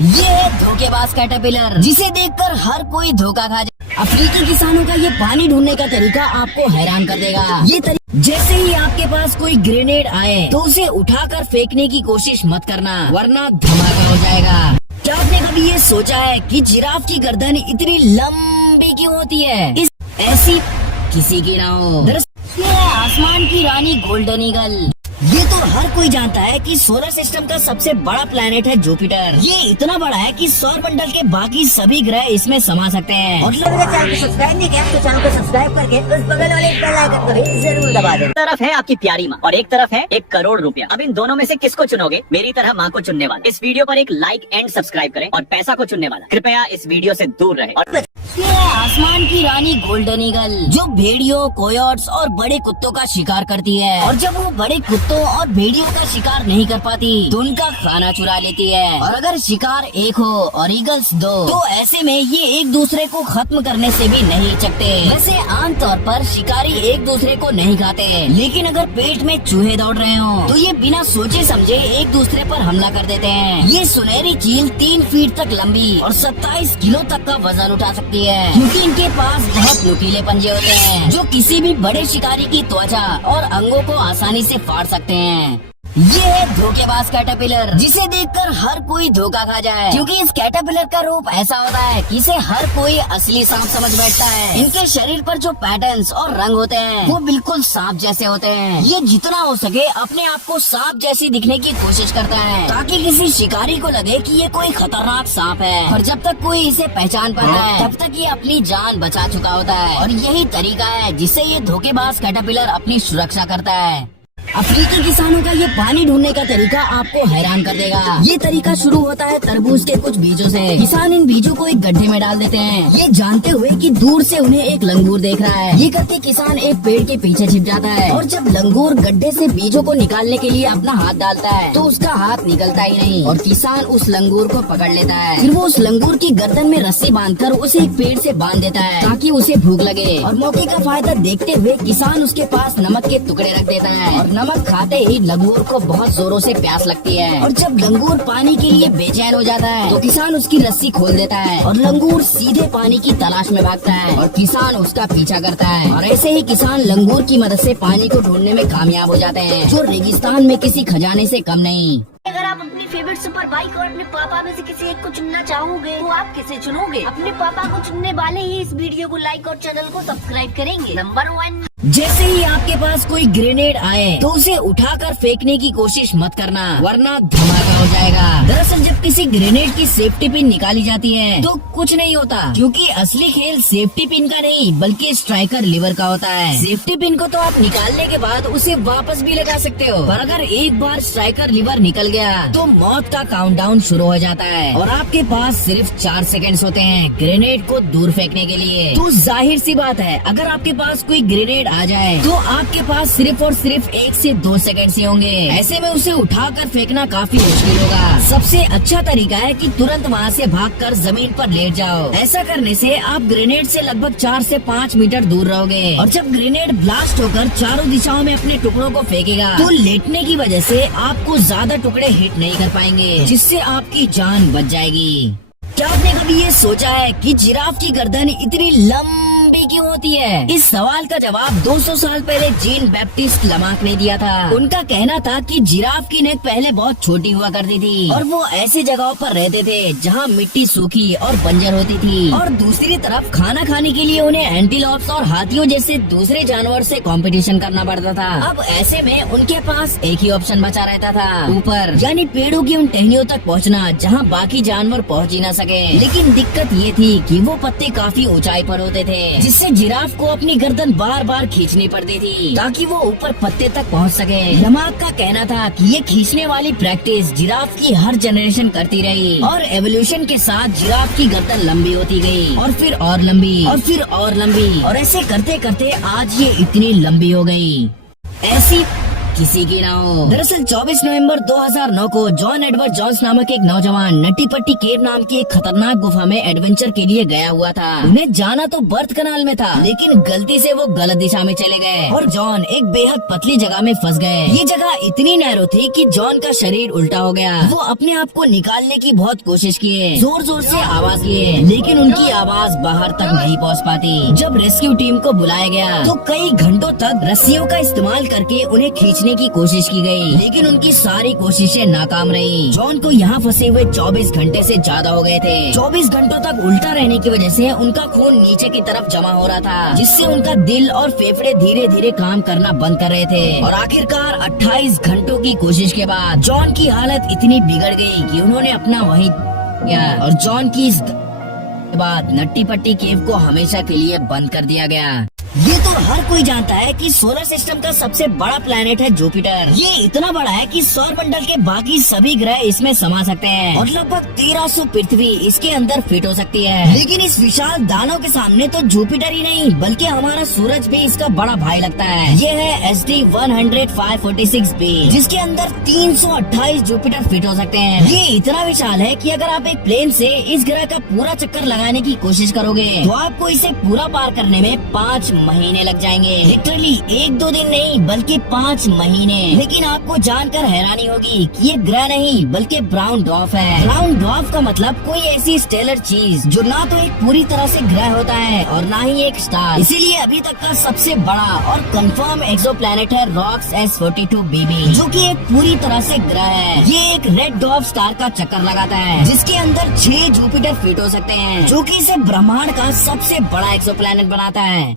ये है धोखेबाज कैटरपिलर, जिसे देखकर हर कोई धोखा खा जाए। अफ्रीकी किसानों का ये पानी ढूंढने का तरीका आपको हैरान कर देगा। जैसे ही आपके पास कोई ग्रेनेड आए तो उसे उठाकर फेंकने की कोशिश मत करना, वरना धमाका हो जाएगा। क्या आपने कभी ये सोचा है कि जिराफ की गर्दन इतनी लंबी क्यों होती है? ऐसी किसी की ना हो। दरअसल ये है आसमान की रानी गोल्डन ईगल। ये तो हर कोई जानता है कि सोलर सिस्टम का सबसे बड़ा प्लेनेट है जुपिटर। ये इतना बड़ा है कि सौर मंडल के बाकी सभी ग्रह इसमें समा सकते हैं। और लोगों ने चैनल को सब्सक्राइब नहीं किया तो चैनल को सब्सक्राइब करके उस बगल वाले बेल आइकन को भी जरूर दबा दें। एक तरफ है आपकी प्यारी माँ और एक तरफ है 1 करोड़ रुपया। अब इन दोनों में से किसको चुनोगे? मेरी तरह माँ को चुनने वाला। इस वीडियो पर एक लाइक एंड सब्सक्राइब करें और पैसा को चुनने वाला कृपया इस वीडियो से दूर रहे। और ये है आसमान की रानी गोल्डन ईगल, जो भेड़ियों, कोयोट्स और बड़े कुत्तों का शिकार करती है। और जब वो बड़े कुत्तों और भेड़ियों का शिकार नहीं कर पाती तो उनका खाना चुरा लेती है। और अगर शिकार एक हो और ईगल्स 2, तो ऐसे में ये एक दूसरे को खत्म करने से भी नहीं हिचकते। वैसे आमतौर पर शिकारी एक दूसरे को नहीं खाते, लेकिन अगर पेट में चूहे दौड़ रहे हो तो ये बिना सोचे समझे एक दूसरे पर हमला कर देते हैं। ये सुनहरी चील 3 फीट तक लंबी और 27 किलो तक का वजन उठा सकती है, क्योंकि इनके पास बहुत नुकीले पंजे होते हैं जो किसी भी बड़े शिकारी की त्वचा और अंगों को आसानी से फाड़ सकते हैं। ये है धोखेबाज कैटरपिलर, जिसे देखकर हर कोई धोखा खा जाए, क्योंकि इस कैटरपिलर का रूप ऐसा होता है कि इसे हर कोई असली सांप समझ बैठता है। इनके शरीर पर जो पैटर्न्स और रंग होते हैं वो बिल्कुल सांप जैसे होते हैं। ये जितना हो सके अपने आप को सांप जैसी दिखने की कोशिश करता है, ताकि किसी शिकारी को लगे कि ये कोई खतरनाक सांप है। और जब तक कोई इसे पहचान पाता है तब तक ये अपनी जान बचा चुका होता है। और यही तरीका है जिससे ये धोखेबाज कैटरपिलर अपनी सुरक्षा करता है। अफ्रीकी किसानों का ये पानी ढूंढने का तरीका आपको हैरान कर देगा। ये तरीका शुरू होता है तरबूज के कुछ बीजों से। किसान इन बीजों को एक गड्ढे में डाल देते हैं, ये जानते हुए कि दूर से उन्हें एक लंगूर देख रहा है। ये करके किसान एक पेड़ के पीछे छिप जाता है, और जब लंगूर गड्ढे से बीजों को निकालने के लिए अपना हाथ डालता है तो उसका हाथ निकलता ही नहीं, और किसान उस लंगूर को पकड़ लेता है। फिर वो उस लंगूर की गर्दन में रस्सी बांधकर उसे एक पेड़ से बांध देता है ताकि उसे भूख लगे। और मौके का फायदा देखते हुए किसान उसके पास नमक के टुकड़े रख देता है, और नमक खाते ही लंगूर को बहुत जोरों से प्यास लगती है। और जब लंगूर पानी के लिए बेचैन हो जाता है तो किसान उसकी रस्सी खोल देता है, और लंगूर सीधे पानी की तलाश में भागता है, और किसान उसका पीछा करता है। और ऐसे ही किसान लंगूर की मदद से पानी को ढूंढने में कामयाब हो जाते हैं, जो रेगिस्तान में किसी खजाने से कम नहीं। अगर आप अपनी फेवरेट सुपर बाइक और अपने पापा में से किसी एक को चुनना चाहोगे तो आप किसे चुनोगे? अपने पापा को चुनने वाले ही इस वीडियो को लाइक और चैनल को सब्सक्राइब करेंगे। नंबर 1, जैसे ही आपके पास कोई ग्रेनेड आए तो उसे उठाकर फेंकने की कोशिश मत करना, वरना धमाका हो जाएगा। दरअसल जब किसी ग्रेनेड की सेफ्टी पिन निकाली जाती है तो कुछ नहीं होता, क्योंकि असली खेल सेफ्टी पिन का नहीं बल्कि स्ट्राइकर लीवर का होता है। सेफ्टी पिन को तो आप निकालने के बाद उसे वापस भी लगा सकते हो, पर अगर एक बार स्ट्राइकर लीवर निकल गया तो मौत का काउंटडाउन शुरू हो जाता है, और आपके पास सिर्फ 4 सेकंड्स होते हैं ग्रेनेड को दूर फेंकने के लिए। तो जाहिर सी बात है, अगर आपके पास कोई ग्रेनेड आ जाए तो आपके पास सिर्फ और सिर्फ 1 से 2 सेकंड ही होंगे। ऐसे में उसे उठाकर फेंकना काफी मुश्किल होगा। सबसे अच्छा तरीका है कि तुरंत वहाँ से भागकर जमीन पर लेट जाओ। ऐसा करने से आप ग्रेनेड से लगभग 4 से 5 मीटर दूर रहोगे, और जब ग्रेनेड ब्लास्ट होकर चारों दिशाओं में अपने टुकड़ों को फेंकेगा तो लेटने की वजह से आपको ज्यादा टुकड़े हिट नहीं कर पाएंगे, जिससे आपकी जान बच जाएगी। क्या आपने कभी ये सोचा है कि जिराफ की गर्दन इतनी लंबी क्यों होती है? इस सवाल का जवाब 200 साल पहले जीन बैप्टिस्ट लमार्क ने दिया था। उनका कहना था कि जिराफ की नेक पहले बहुत छोटी हुआ करती थी, और वो ऐसी जगहों पर रहते थे जहाँ मिट्टी सूखी और बंजर होती थी। और दूसरी तरफ खाना खाने के लिए उन्हें एंटीलोप्स और हाथियों जैसे दूसरे जानवर से कंपटीशन करना पड़ता था। अब ऐसे में उनके पास एक ही ऑप्शन बचा रहता था, ऊपर, यानी पेड़ों की उन टहनियों तक पहुँचना जहाँ बाकी जानवर पहुँच ही न सके। लेकिन दिक्कत ये थी कि वो पत्ते काफी ऊंचाई पर होते थे, जिससे जिराफ को अपनी गर्दन बार बार खींचनी पड़ती थी ताकि वो ऊपर पत्ते तक पहुंच सके। लमार्क का कहना था कि ये खींचने वाली प्रैक्टिस जिराफ की हर जनरेशन करती रही, और एवोल्यूशन के साथ जिराफ की गर्दन लंबी होती गई, और फिर और लंबी, और फिर और लंबी, और ऐसे करते करते आज ये इतनी लंबी हो गई। ऐसी किसी की ना हो। दरअसल 24 नवंबर 2009 को जॉन एडवर्ड जॉन्स नामक एक नौजवान नट्टी पट्टी केव नाम की एक खतरनाक गुफा में एडवेंचर के लिए गया हुआ था। उन्हें जाना तो बर्थ कनाल में था, लेकिन गलती से वो गलत दिशा में चले गए और जॉन एक बेहद पतली जगह में फंस गए। ये जगह इतनी नैरो थी कि जॉन का शरीर उल्टा हो गया। वो अपने आप को निकालने की बहुत कोशिश किए, जोर जोर से आवाज किए, लेकिन उनकी आवाज बाहर तक नहीं पहुंच पाती। जब रेस्क्यू टीम को बुलाया गया तो कई घंटों तक रस्सियों का इस्तेमाल करके उन्हें खींचने की कोशिश की गई, लेकिन उनकी सारी कोशिशें नाकाम रही। जॉन को यहाँ फंसे हुए 24 घंटे से ज्यादा हो गए थे। 24 घंटों तक उल्टा रहने की वजह से उनका खून नीचे की तरफ जमा हो रहा था, जिससे उनका दिल और फेफड़े धीरे धीरे काम करना बंद कर रहे थे। और आखिरकार 28 घंटों की कोशिश के बाद जॉन की हालत इतनी बिगड़ गई कि उन्होंने अपना वही किया और जॉन की इस बाद नट्टी पट्टी केव को हमेशा के लिए बंद कर दिया गया। ये तो हर कोई जानता है कि सोलर सिस्टम का सबसे बड़ा प्लेनेट है जुपिटर। ये इतना बड़ा है कि सौर मंडल के बाकी सभी ग्रह इसमें समा सकते हैं और लगभग 1300 पृथ्वी इसके अंदर फिट हो सकती है। लेकिन इस विशाल दानव के सामने तो जुपिटर ही नहीं बल्कि हमारा सूरज भी इसका बड़ा भाई लगता है। ये है SD 100-546b, जिसके अंदर 328 जुपिटर फिट हो सकते हैं। ये इतना विशाल है कि अगर आप एक प्लेन से इस ग्रह का पूरा चक्कर लगाने की कोशिश करोगे तो आपको इसे पूरा पार करने में 5 महीने लग जाएंगे। लिटरली 1-2 दिन नहीं बल्कि 5 महीने। लेकिन आपको जानकर हैरानी होगी कि ये ग्रह नहीं बल्कि ब्राउन ड्वार्फ है। ब्राउन ड्वार्फ का मतलब कोई ऐसी स्टेलर चीज जो ना तो एक पूरी तरह से ग्रह होता है और ना ही एक स्टार। इसीलिए अभी तक का सबसे बड़ा और कंफर्म एक्सोप्लैनेट है रॉक्स S42BB, जो कि एक पूरी तरह से ग्रह है। ये एक रेड ड्वार्फ स्टार का चक्कर लगाता है, जिसके अंदर 6 जुपिटर फिट हो सकते हैं, जो कि इसे ब्रह्मांड का सबसे बड़ा एक्सोप्लैनेट बनाता है।